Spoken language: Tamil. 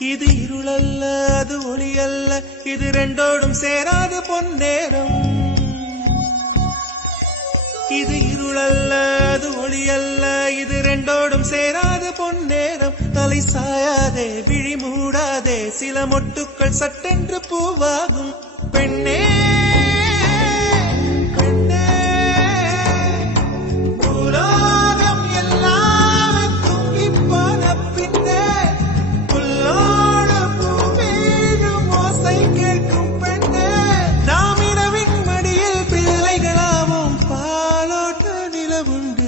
இது இருளல்ல அது ஒளி அல்ல இது ரெண்டோடும் சேராது பொன்னேரம். இது இருளல்ல அது ஒளி அல்ல இது ரெண்டோடும் சேராது பொன்னேரம். தலை சாயாதே விழி மூடாதே சில மொட்டுக்கள் சட்டென்று பூவாகும். பெண்ணே உண்டு